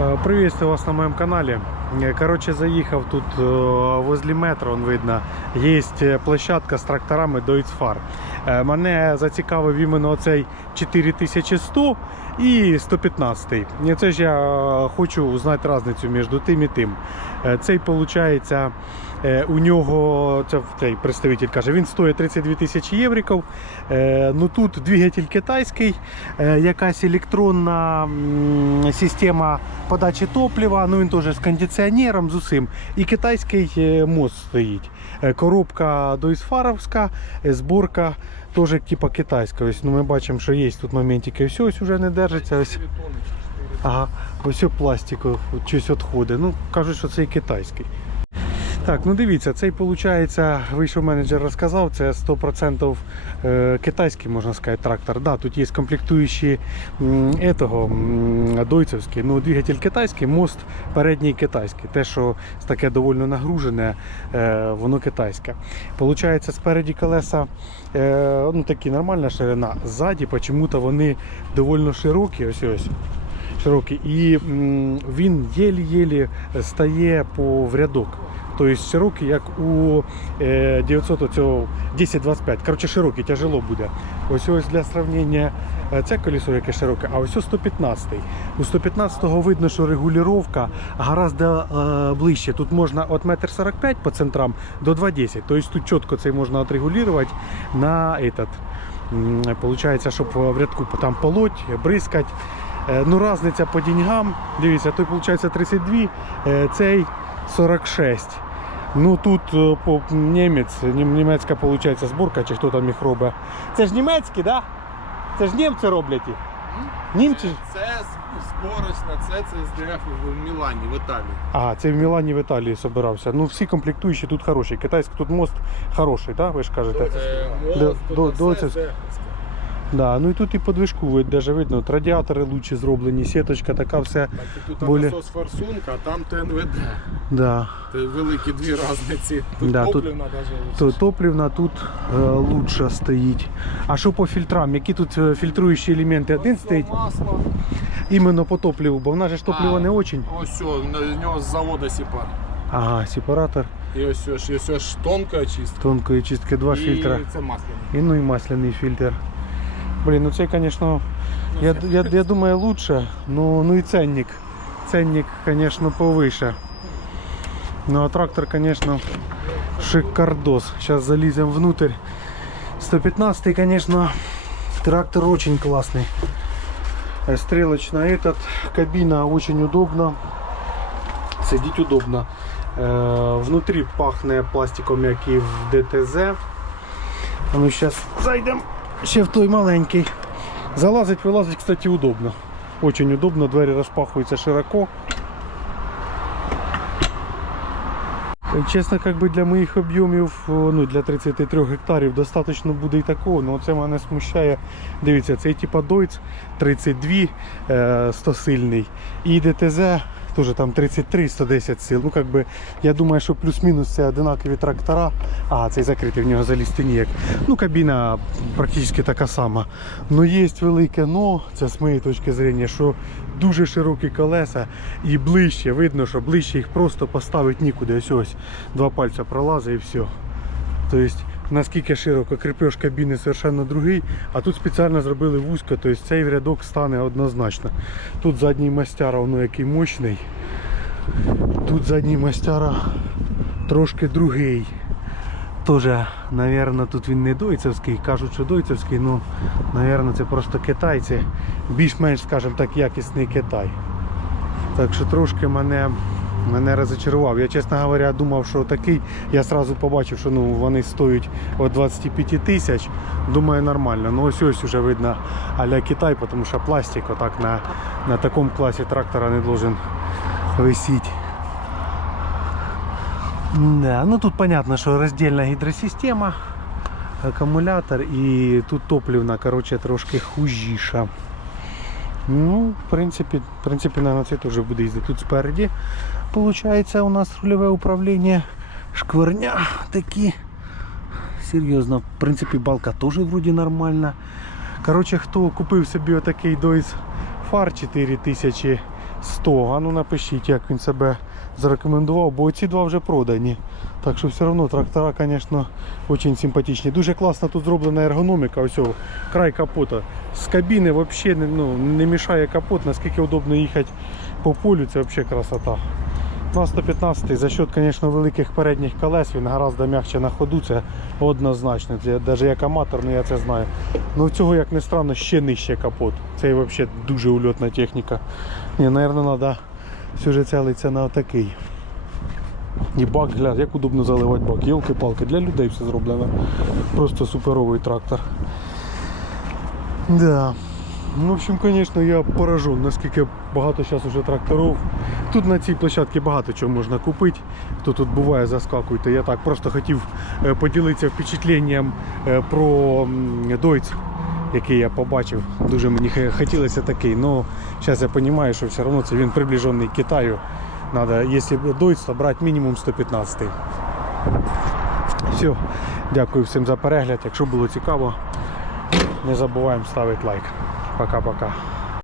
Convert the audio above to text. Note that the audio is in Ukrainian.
Э, Приветствую вас на моем канале. Э, Короче, заехав тут э, возле метро, он видно, есть е, площадка з тракторами Deutz-Fahr. Е, Мене зацікавив іменно цей 4100 і 115. І це ж я е, хочу узнати різницю між тим і тим. Е, Цей виходить, у нього це цей представитель каже, він стоїть 32 тисячі євриків. Е, Ну тут двигатель китайський, е, якась електронна система подачі топлива. Ну він теж з кондиціонером, з усім. І китайський е, мост стоїть. Е, Коробка доїсфаровська, е, зборка теж типа китайська. Ось, ну, ми бачимо, що є тут моментики. Все ось вже не держиться. Ось. Ага, ось пластик, щось відходить. Ну, кажуть, що це і китайський. Так, ну дивіться, цей виходить, вийшов менеджер розказав, це 100% е, китайський, можна сказати, трактор. Да, тут є комплектуючі етого, м, ну двигатель китайський, мост передній китайський. Те, що таке доволі нагружене, е, воно китайське. Получається, спереді колеса е, ну, такі нормальна ширина, ззаді почему-то вони доволі широкі, ось ось. Широкий, і він єлі-єлі стає по в рядок. Тобто широкий, як у е, 900 оцього 1025. Коротше, широкий, тяжело буде. Ось ось для сравнення е, це колесо, яке широке, а ось ось 115. У 115-го видно, що регулювання гораздо е, ближче. Тут можна від 1,45 м по центрам до 2,10. Тобто тут чітко це можна отрегулювати на этот. Получається, щоб в рядку там полоть, бризкать. Е, Ну, різниця по деньгам. Дивіться, той виходить 32, е, цей 46. Ну тут е, німець, німецька виходить зборка, чи хто там їх робить. Це ж німецькі, да? Це ж німці роблять їх. Німці? Це з- зборочна, це ЦСДФ в Мілані, в Італії. Ага, це в Мілані в Італії собирався. Ну всі комплектуючі тут хороші. Китайський тут мост хороший, да? ви ж кажете? Це До- мост, до- то до це. Да, ну і тут і подвижку ви- даже видно, от радіатори лучше зроблені, сіточка така все. Так, і тут Более- насос форсунка, а там ТНВД. Да. Це великі дві різниці. Тут Да, тут- топливна навіть То топлівна тут е, лучше стоїть. А що по фільтрам? Які тут е, фільтруючі елементи? Один стоїть масло. іменно по топливу, бо в нас же ж топливо А. не очень. Ось все, з нього з заводу сіпар. Ага, сепаратор І ось ось, і ось, ось тонка чистка. тонкої чистки, два і фільтра. це масляне. І ну і масляний фільтр. Блін, ну цей, звісно, я, я, я думаю, лучше. Ну, ну і ценник. Ценник, звісно, повише. Ну а трактор, звісно, шикардос. Сейчас залезем внутрь. 115, конечно, трактор очень классный. Э, Стрелочно этот, кабина очень удобно. Сидеть удобно. Э, Внутри пахнет пластиком, як і в ДТЗ. А ми зараз зайдемо ще в той маленький. Залазить, вилазить, кстати, удобно. Очень удобно, двері розпахуються широко. Е, Чесно, как би для моїх об'ємів, ну для 33 гектарів, достатньо буде і такого, але це мене смущає. Дивіться, цей типа Deutz 32 е, 100 сильний. І ДТЗ теж там 33 110 сил. Ну, как би, я думаю, що плюс-мінус це одинакові трактора. А, цей закритий в нього залізти ніяк. Ну, кабіна практично така сама. Ну є велике но, це з моєї точки зору, що дуже широкі колеса і ближче. Видно, що ближче їх просто поставити нікуди. Ось ось два пальця пролазить і все. Тобто, наскільки широко крепеж кабіни совершенно другий, а тут спеціально зробили вузько, тобто цей рядок стане однозначно. Тут задній мастяра, воно який мощний. Тут задній мастяра трошки другий. Тоже, напевно, тут він не дойцевський, кажуть, що дойцевський, ну, напевно, це просто китайці. Більш-менш, скажімо так, якісний Китай. Так що трошки мене, мене розчарував. Я, чесно говоря, думав, що такий. Я одразу побачив, що ну, вони стоять від 25 тисяч. Думаю, нормально. Ну ось ось вже видно а-ля Китай, тому що пластик отак на, на такому класі трактора не должен висіти. Да, ну тут понятно, що роздільна гідросистема, акумулятор і тут топливна, короче, трошки хужіша. Ну, в принципі, в принципі, на це теж буде їздити. Тут спереді, виходить, у нас рульове управління, шкверня такі. Серйозно, в принципі, балка теж вроді нормальна. Коротше, хто купив собі отакий Deutz Фар 4000 100. А ну напишіть, як він себе зарекомендував, бо ці два вже продані. Так що все одно трактора, звісно, дуже симпатичні. Дуже класно тут зроблена ергономіка. О, край капота. З кабіни взагалі ну, не мішає капот, наскільки удобно їхати по полю, це взагалі красота. На 115 за счет, звісно, великих передніх колес він гораздо м'якше на ходу, це однозначно. Це навіть як аматор, ну я це знаю. Ну в цього, як не странно, ще нижче капот. Це взагалі дуже ульотна техніка. Ні, мабуть, треба все ж на отакий. І бак, глянь, як удобно заливати бак. Йолки-палки, для людей все зроблено. Просто суперовий трактор. Да. Ну, в общем, звісно, я поражен, наскільки багато зараз уже тракторів. Тут на цій площадці багато чого можна купити. Хто тут буває, заскакуйте. Я так просто хотів е, поділитися впечатленням е, про Дойц, який я побачив. Дуже мені хотілося такий. Ну, зараз я розумію, що все одно це він приближений к Китаю. Надо, якщо Дойц, то брати мінімум 115. Все, дякую всім за перегляд. Якщо було цікаво, не забуваємо ставити лайк. Пока-пока.